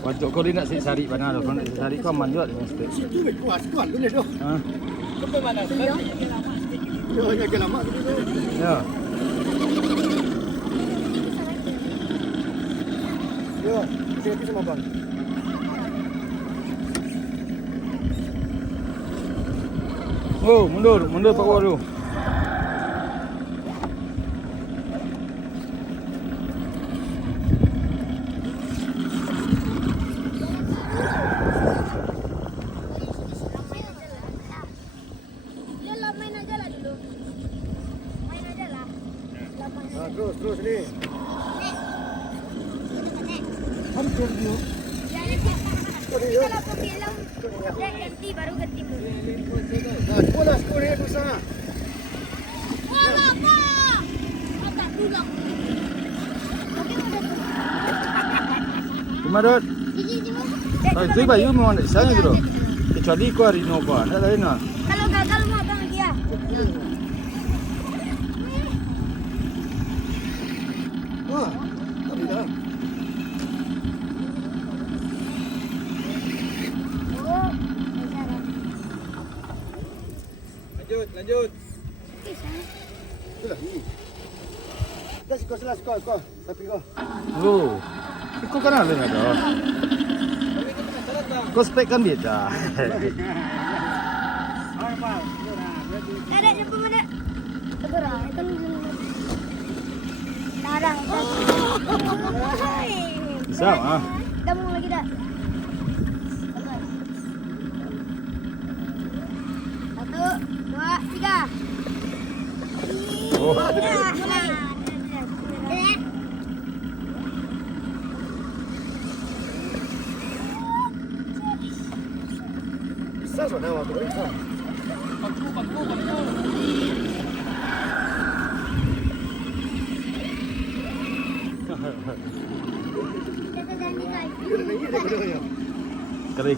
Waktu kau dia nak sari mana tu? Kau nak sari kau aman juga dengan steak. Itu kuat lu ni tu. Ha? Kau mana? Ya, ya lama tu. Ya. Ya, saya pergi sama bang. Oh, mundur Pak Waru. Terus ni. Hampir dia. Kalau pergi alam, dan ganti baru ganti. Bola skor ni besar. Wah, apa? Tak tulang. Cuma dot. Tapi bayu memang nak sana tu. Kecuali kau hari no kau, nak lain nak. Kalau gagal mau abang lagi ya. Wah, tapi dah. Lanjut. Itulah ni. Dah kau. Tapi kau. Oh. Kau kan ada nak dah. Kau spek kan dia dah. Ada siapa mana? Segera, itu Tarang. Bisa ah. Dah mau lagi dah. Satu, dua, tiga. Oh. Mulai. Bisa sudah waktu itu.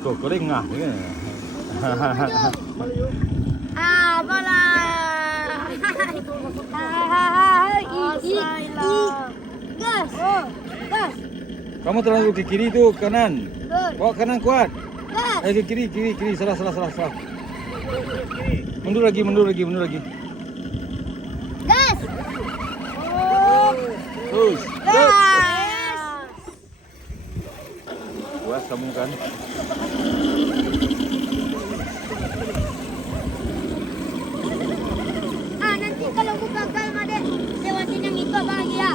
Kau ngah ke? Bola. Gas. Gas. Kamu terlalu ke kiri tu, kanan. Good. Bawa kanan kuat. Gas. Ke kiri. Salah. Mundur lagi. Gas. Terus. Gas. Puas kamu kan? Nanti kalau aku gagal Made, lewatin yang itu abang lagi ya.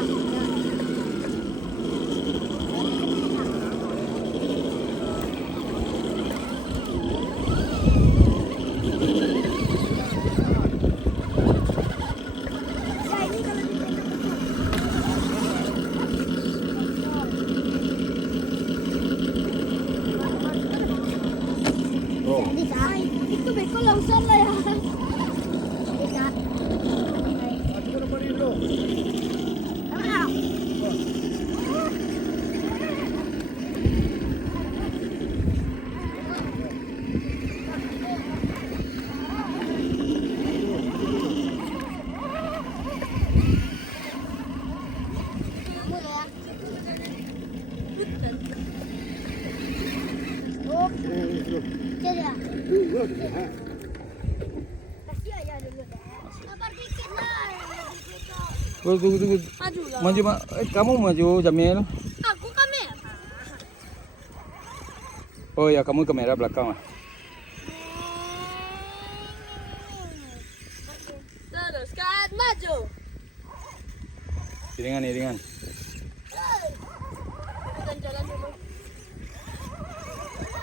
Oh. Itu beko lausan lah ya. Bisa. Aku nak pergi dulu. Jadi ya. Kasih aja dulu. Sabar dikit lah. Tunggu. Maju lah. Maju kamu maju Jamil. Aku kamera. Oh ya, kamu kamera belakang lah. Teruskan maju. Iringan. Dan jalan dulu.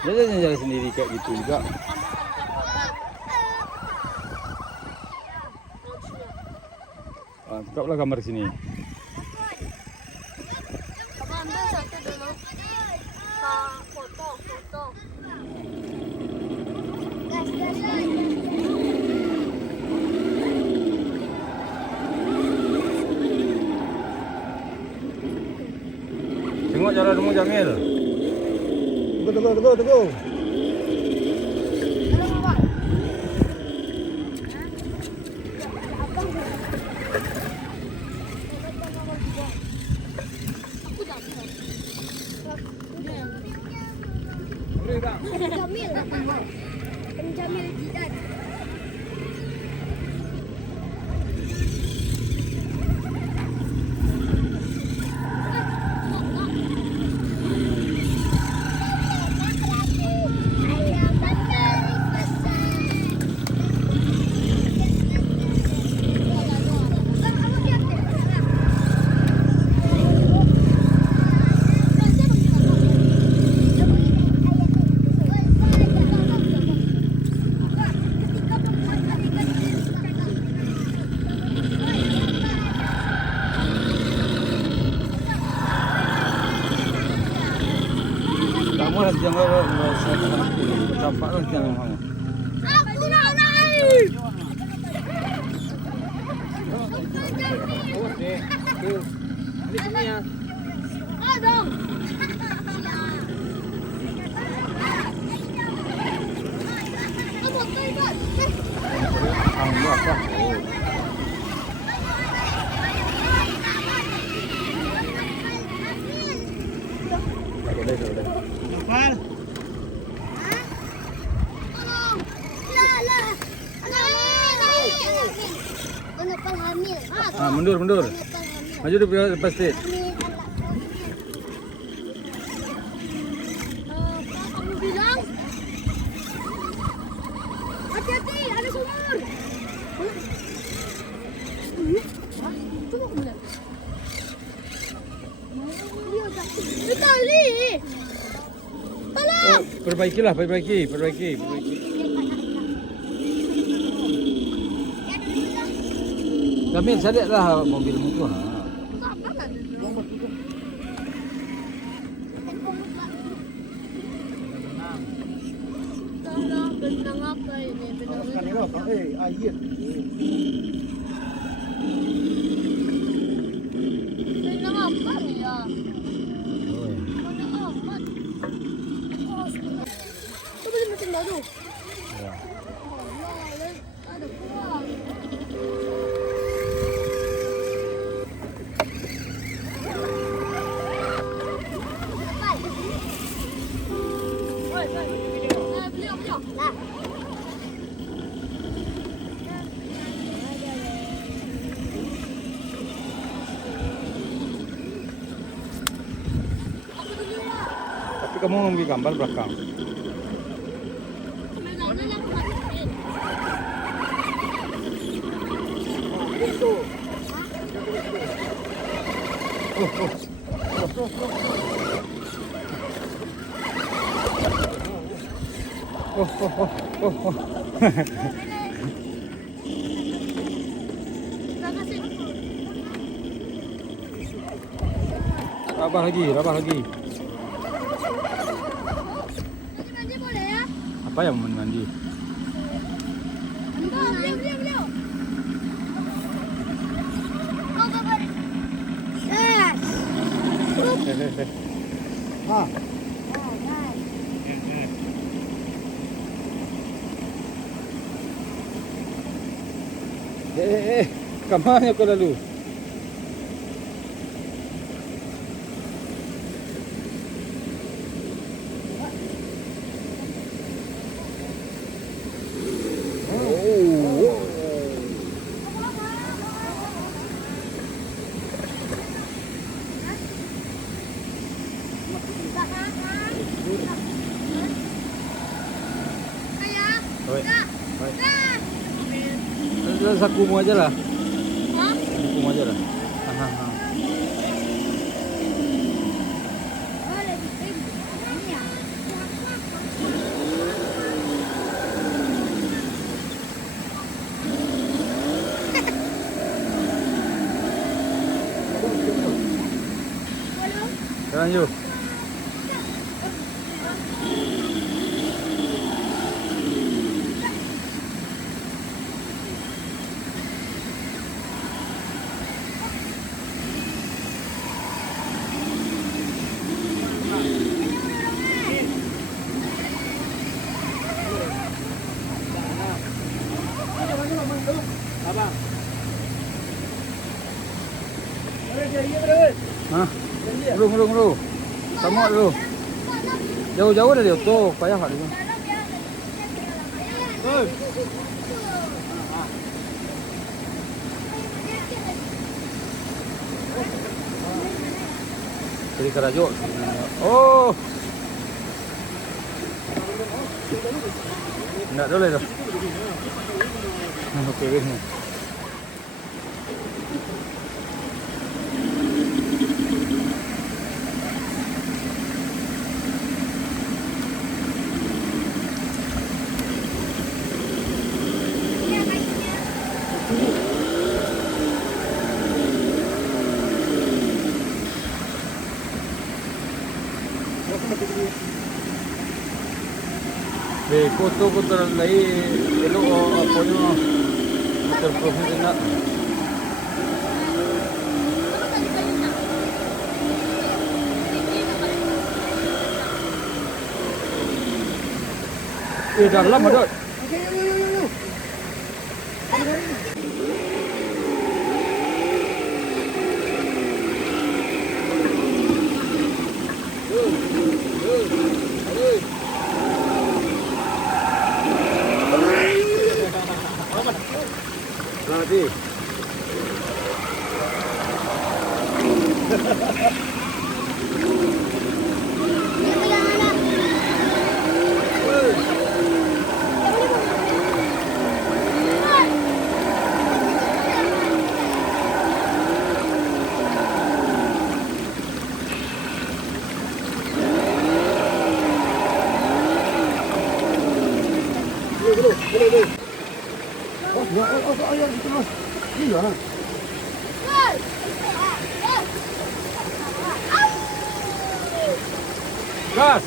Jalan sendiri kayak gitu juga. Tetaplah gambar sini. Abang ambil satu dulu. Foto. Gas. Tengok jalanmu Jamil. Tunggu. Jamil. Jamil Jidan. Kamu harus jangan campak lah jangan kamu. Aku nak naik. Ada. Kamu terlibat. Kamu apa? Hafal. Mundur. Maju di lepas state. Kamu bilang hati-hati, ada sumur. Coba aku bilang. Tali. Tolong. Perbaikilah, perbaiki. Kami sadeklah mobilmu tu. Apa kan? Benang apa ini? Air. Benang apa ya? Mana amat? Coba dia macam baru. Ada kurang. Beliau. Nah. Tapi kamu ambil gambar belakang. Oh. Rabah lagi. Mandi boleh ya? Apa yang mau mandi? Beliau. Oh, bapak. Yes. Ah. Kemana kau lalu? Sakumu aja lah. Sakumu aja lah. Jalan yuk. Abang. Hah? Mulu. Semua dulu. Jauh-jauh dari auto, payah kali ini. Hei. Dari Karajo. Oh. Enggak boleh dah. Oke ini. De koto lagi elo apa ni terprofesional. Dalam ada. Okey, yuk. Lagi. Boleh. Oh, ya, itu mas. Iya. Gas.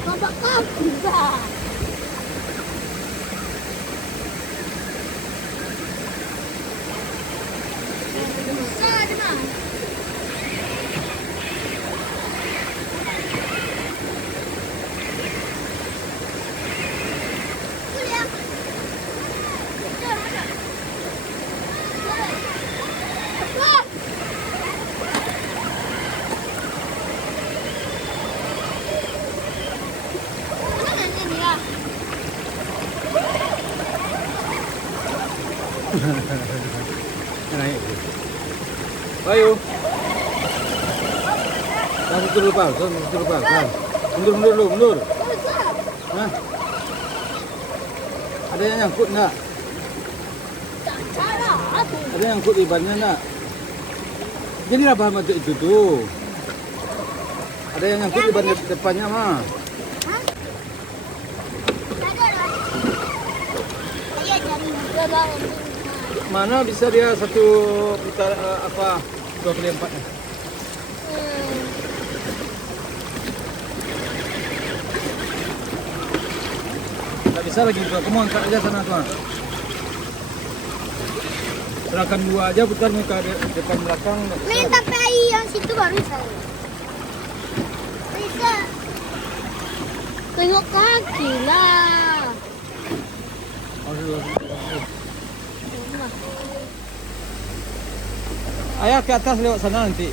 Babak kaki dah. Besar dia mah. Kuliah. Jom, masuk. Wah. Mana ni lah? Naik. Ayo. Kamu turun pak, turun pak. Mundur dulu. Besar. Hah? Ada yang nyangkut enggak? Tak cara aku. Ada yang nyangkut di bannya enggak? Jadi apa macam itu tuh? Ada yang nyangkut di ban depannya mah. Hah? Ada lah. Ayah cari bola. Mana bisa dia satu putar apa 2x4 nya? Tak bisa lagi tuh. Kamu angkat aja sana tuan. Serahkan dua aja putar muka depan belakang. Tak bisa. Main tapi air yang situ baru saya. Bisa. Tengok kaki lah. Ayah ke atas lewat sana nanti.